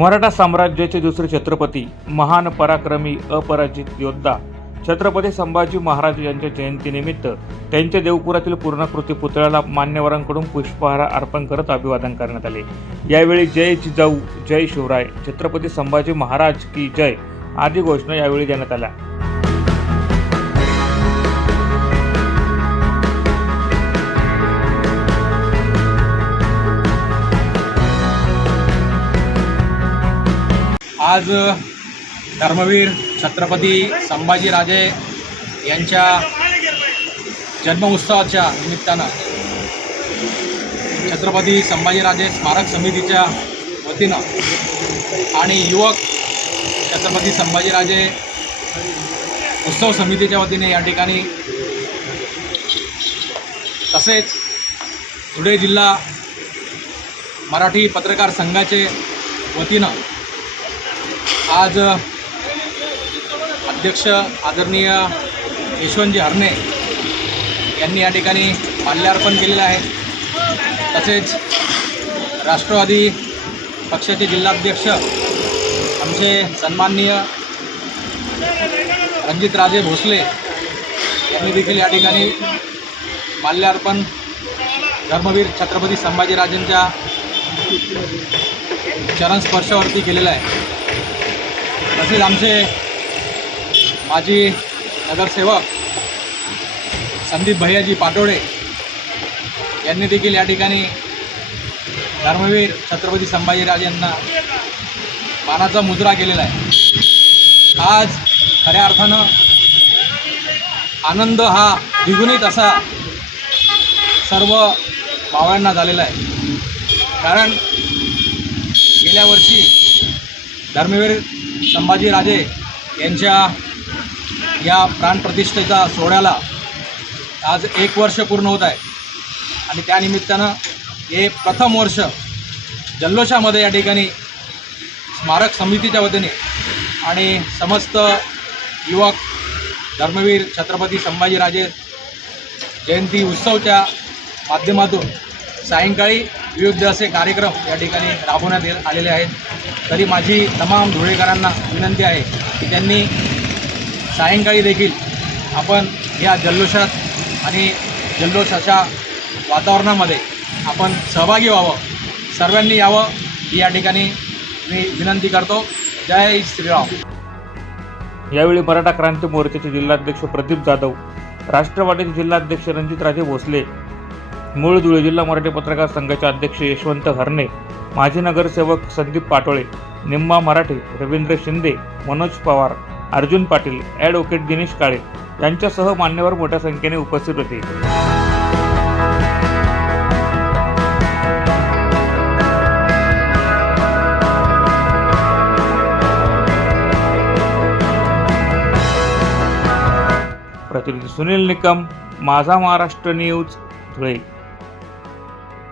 मराठा साम्राज्याचे दुसरे छत्रपती महान पराक्रमी अपराजित योद्धा छत्रपती संभाजी महाराज यांच्या जयंतीनिमित्त त्यांच्या देवपुरातील पूर्णाकृती पुतळ्याला मान्यवरांकडून पुष्पहार अर्पण करत अभिवादन करण्यात आले. यावेळी जय जिजाऊ जय शिवराय छत्रपती संभाजी महाराज की जय आदी घोषणा यावेळी देण्यात आल्या. आज धर्मवीर छत्रपती संभाजीराजे यांच्या जन्मोत्सवाच्या निमित्तानं छत्रपती संभाजीराजे स्मारक समितीच्या वतीनं आणि युवक छत्रपती संभाजीराजे उत्सव समितीच्या वतीने या ठिकाणी तसेच धुळे जिल्हा मराठी पत्रकार संघाचे वतीनं आज अध्यक्ष आदरणीय यशवंतजी हरणे यांनी या ठिकाणी माल्यार्पण केलेलं आहे. तसेच राष्ट्रवादी पक्षाचे जिल्हाध्यक्ष आमचे सन्माननीय रणजितराजे भोसले यांनी देखील या ठिकाणी माल्यार्पण धर्मवीर छत्रपती संभाजीराजेंच्या चरणस्पर्शावरती केलेलं आहे. तसेच आमचे माजी नगरसेवक संदीप भैयाजी पाटोडे यांनी देखील या ठिकाणी धर्मवीर छत्रपती संभाजीराज यांना मानाचा मुजरा केलेला आहे. आज खऱ्या अर्थानं आनंद हा द्विगुणित असा सर्व मावळ्यांना झालेला आहे. कारण गेल्या वर्षी धर्मवीर संभाजीराजे यांच्या या प्राणप्रतिष्ठेचा सोहळ्याला आज एक वर्ष पूर्ण होत आहे. आणि त्यानिमित्तानं हे प्रथम वर्ष जल्लोषामध्ये या ठिकाणी स्मारक समितीच्या वतीने आणि समस्त युवक धर्मवीर छत्रपती संभाजीराजे जयंती उत्सवच्या माध्यमातून सायंकाळी विविध असे कार्यक्रम या ठिकाणी राबवण्यात येत आलेले आहेत. तरी माझी तमाम धुळेकरांना विनंती आहे की त्यांनी सायंकाळी देखील आपण या जल्लोषात आणि जल्लोषाच्या वातावरणामध्ये आपण सहभागी व्हावं. सर्वांनी यावं ही या ठिकाणी मी विनंती करतो. जय श्रीराम. यावेळी मराठा क्रांती मोर्चाचे जिल्हाध्यक्ष प्रदीप जाधव राष्ट्रवादीचे जिल्हाध्यक्ष रणजितराजे भोसले मूळ धुळे जिल्हा मराठी पत्रकार संघाचे अध्यक्ष यशवंत हरणे माजी नगरसेवक संदीप पाटोळे निम्मा मराठे रवींद्र शिंदे मनोज पवार अर्जुन पाटील ॲडव्होकेट दिनेश काळे यांच्यासह मान्यवर मोठ्या संख्येने उपस्थित होते. प्रतिनिधी सुनील निकम माझा महाराष्ट्र न्यूज धुळे.